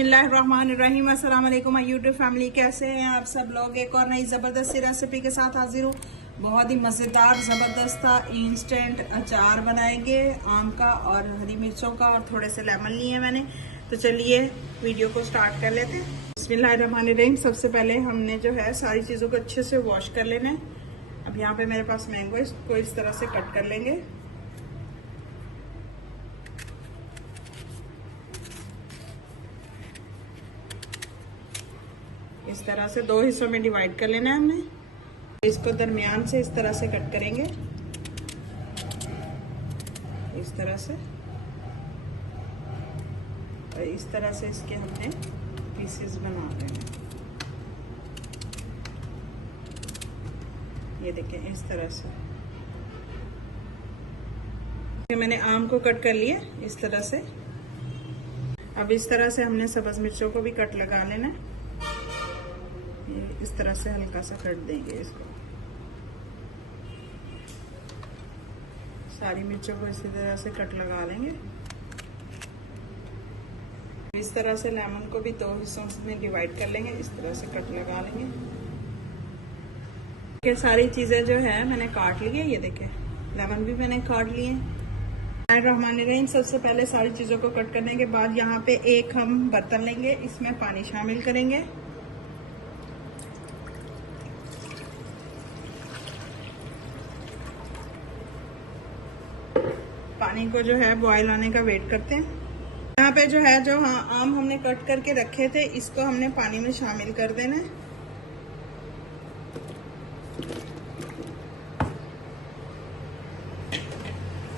बिस्मिल्लाहिर्रहमानिर्रहीम। अस्सलाम वालेकुम यूट्यूब फैमिली, कैसे हैं आप सब लोग। एक और नई ज़बरदस्त रेसिपी के साथ हाजिर हूँ। बहुत ही मज़ेदार ज़बरदस्त था इंस्टेंट अचार बनाएंगे आम का और हरी मिर्चों का, और थोड़े से लेमन लिए मैंने। तो चलिए वीडियो को स्टार्ट कर लेते हैं। बिस्मिल्लाहिर्रहमानिर्रहीम। सबसे पहले हमने जो है सारी चीज़ों को अच्छे से वॉश कर लेना है। अब यहाँ पे मेरे पास मैंगो है, इसको इस तरह से कट कर लेंगे। इस तरह से दो हिस्सों में डिवाइड कर लेना है हमने। इसको दरमियान से इस तरह से कट करेंगे, इस तरह से, और इस तरह से इसके हमने पीसेस बना लेने। ये देखें इस तरह से। मैंने आम को कट कर लिया इस तरह से। अब इस तरह से हमने सब्ज मिर्चों को भी कट लगा लेना है। इस तरह से हल्का सा कट देंगे इसको। सारी मिर्चों को इसी तरह से कट लगा लेंगे। इस तरह से लेमन को भी दो हिस्सों में डिवाइड कर लेंगे, इस तरह से कट लगा लेंगे। ये सारी चीजें जो है मैंने काट ली है। ये देखें लेमन भी मैंने काट लिए। रहमानिर्रहीम। सबसे पहले सारी चीजों को कट करने के बाद यहाँ पे एक हम बर्तन लेंगे, इसमें पानी शामिल करेंगे। पानी को जो है बॉयल आने का वेट करते हैं। यहाँ पे जो है आम हमने कट करके रखे थे, इसको हमने पानी में शामिल कर देना है।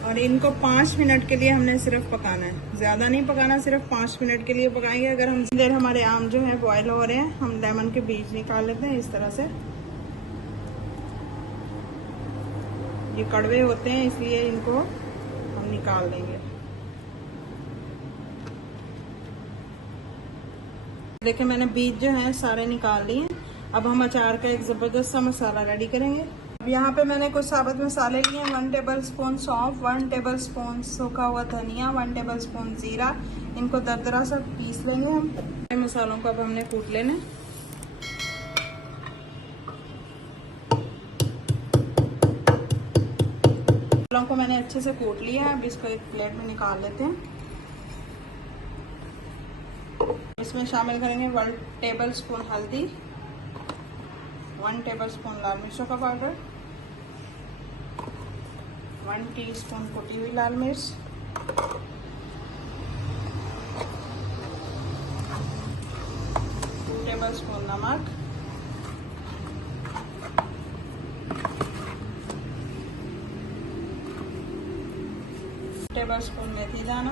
और इनको 5 मिनट के लिए हमने सिर्फ पकाना है, ज्यादा नहीं पकाना, सिर्फ 5 मिनट के लिए पकाएंगे। अगर हम देर हमारे आम जो है बॉयल हो रहे हैं, हम लेमन के बीज निकाल लेते हैं इस तरह से। ये कड़वे होते हैं इसलिए इनको हम निकाल देंगे। देखिए मैंने बीज जो है सारे निकाल लिए। अब हम अचार का एक जबरदस्त सा मसाला रेडी करेंगे। अब यहाँ पे मैंने कुछ साबुत मसाले लिए। 1 टेबल स्पून सौंफ, 1 टेबल स्पून सूखा हुआ धनिया, 1 टेबल स्पून जीरा। इनको दरदरा सा पीस लेंगे हम। मसालों को अब हमने कूट लेना। मसालों को मैंने अच्छे से कूट लिया है। अब इसको एक प्लेट में निकाल लेते हैं। इसमें शामिल करेंगे 1 टेबल स्पून हल्दी, 1 टेबल स्पून लाल मिर्चों का पाउडर, 1 टीस्पून कुटी हुई लाल मिर्च, 2 टेबल स्पून नमक, 1 टेबल स्पून मेथी दाना,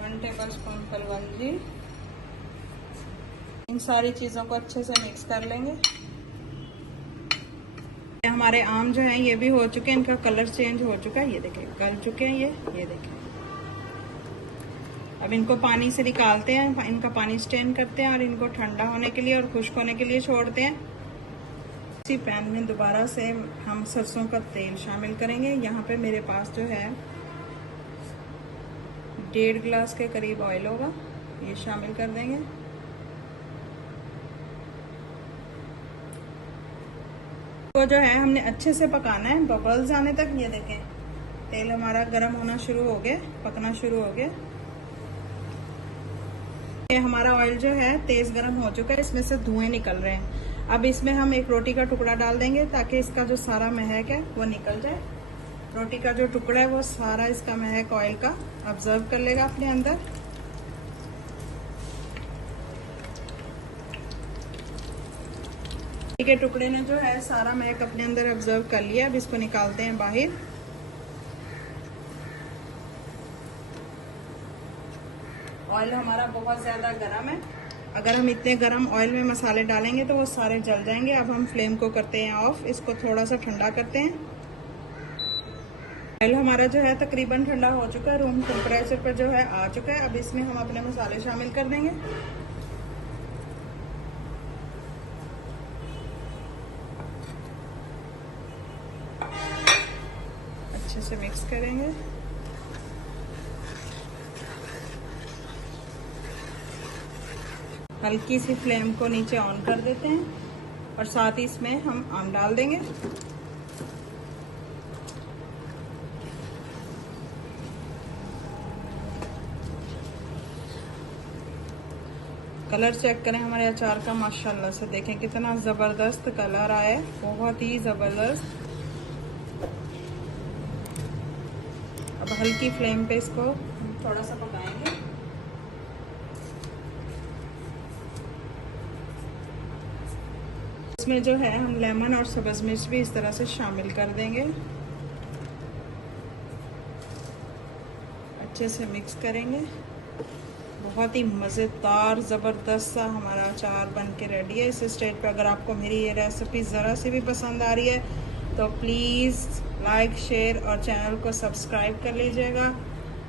1 टेबल स्पून कलवंजी। इन सारी चीजों को अच्छे से मिक्स कर लेंगे। हमारे आम जो हैं ये भी हो चुके हैं, इनका कलर चेंज हो चुका है। ये देखें गल चुके हैं ये देखें। अब इनको पानी से निकालते हैं, इनका पानी स्ट्रेन करते हैं और इनको ठंडा होने के लिए और खुश्क होने के लिए छोड़ते हैं। इसी पैन में दोबारा से हम सरसों का तेल शामिल करेंगे। यहाँ पे मेरे पास जो है 1.5 गिलास के करीब ऑयल होगा, ये शामिल कर देंगे। तो जो है हमने अच्छे से पकाना है बबल्स आने तक। ये देखें तेल हमारा गर्म होना शुरू हो गया, पकना शुरू हो गया। ये हमारा ऑयल जो है तेज गर्म हो चुका है, इसमें से धुएं निकल रहे हैं। अब इसमें हम एक रोटी का टुकड़ा डाल देंगे ताकि इसका जो सारा महक है वो निकल जाए। रोटी का जो टुकड़ा है वो सारा इसका महक ऑयल का ऑब्जर्व कर लेगा अपने अंदर। के टुकड़े ने जो है सारा महक अपने अंदर ऑब्जर्व कर लिया। अब इसको निकालते हैं बाहर। ऑयल हमारा बहुत ज्यादा गर्म है। अगर हम इतने गर्म ऑयल में मसाले डालेंगे तो वो सारे जल जाएंगे। अब हम फ्लेम को करते हैं ऑफ, इसको थोड़ा सा ठंडा करते हैं। ऑयल हमारा जो है तकरीबन ठंडा हो चुका है, रूम टेम्परेचर पर जो है आ चुका है। अब इसमें हम अपने मसाले शामिल कर देंगे। करेंगे। हल्की सी फ्लेम को नीचे ऑन कर देते हैं और साथ ही इसमें हम आम डाल देंगे। कलर चेक करें हमारे अचार का, माशाल्लाह से देखें कितना ज़बरदस्त कलर आया है, बहुत ही ज़बरदस्त। अब हल्की फ्लेम पे इसको थोड़ा सा पकाएंगे। इसमें जो है हम लेमन और सब्ज़ मिर्च भी इस तरह से शामिल कर देंगे। अच्छे से मिक्स करेंगे। बहुत ही मज़ेदार ज़बरदस्त सा हमारा अचार बन के रेडी है। इस स्टेज पे अगर आपको मेरी ये रेसिपी ज़रा सी भी पसंद आ रही है तो प्लीज़ लाइक, शेयर और चैनल को सब्सक्राइब कर लीजिएगा।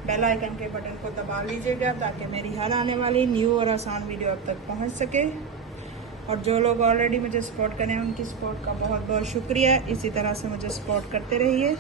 बेल आइकन के बटन को दबा लीजिएगा ताकि मेरी हर आने वाली न्यू और आसान वीडियो आप तक पहुंच सके। और जो लोग ऑलरेडी मुझे सपोर्ट करें उनकी सपोर्ट का बहुत बहुत शुक्रिया। इसी तरह से मुझे सपोर्ट करते रहिए।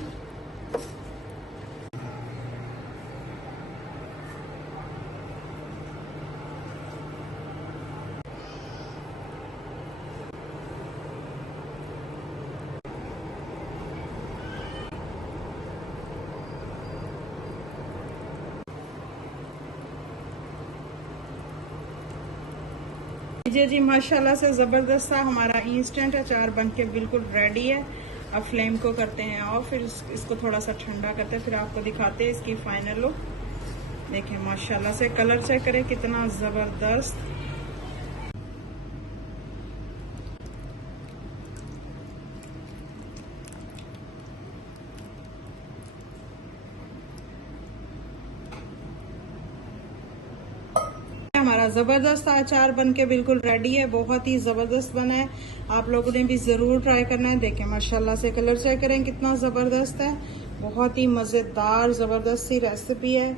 जी माशाल्लाह से ज़बरदस्त सा हमारा इंस्टेंट अचार बनके बिल्कुल रेडी है। अब फ्लेम को करते हैं और फिर इसको थोड़ा सा ठंडा करते हैं, फिर आपको दिखाते हैं इसकी फाइनल लुक। देखें माशाल्लाह से कलर चेक करें कितना ज़बरदस्त। हमारा ज़बरदस्त अचार बनके बिल्कुल रेडी है, बहुत ही ज़बरदस्त बना है। आप लोगों ने भी ज़रूर ट्राई करना है। देखें माशाल्लाह से कलर चेक करें कितना ज़बरदस्त है। बहुत ही मज़ेदार ज़बरदस्त सी रेसिपी है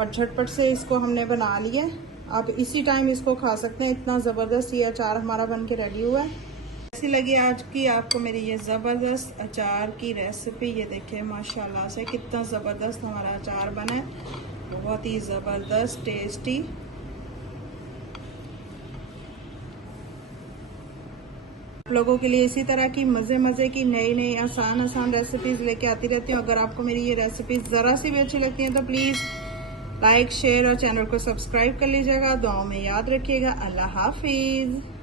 और झटपट से इसको हमने बना लिया। आप इसी टाइम इसको खा सकते हैं, इतना ज़बरदस्त ये अचार हमारा बन के रेडी हुआ है। कैसी लगी आज की आपको मेरी ये ज़बरदस्त अचार की रेसिपी? ये देखिए माशाल्लाह से कितना ज़बरदस्त हमारा अचार बना है, बहुत ही ज़बरदस्त टेस्टी। लोगों के लिए इसी तरह की मज़े की नई आसान रेसिपीज़ लेके आती रहती हूँ। अगर आपको मेरी ये रेसिपीज़ ज़रा सी भी अच्छी लगती हैं तो प्लीज़ लाइक, शेयर और चैनल को सब्सक्राइब कर लीजिएगा। दुआओं में याद रखिएगा। अल्लाह हाफिज़।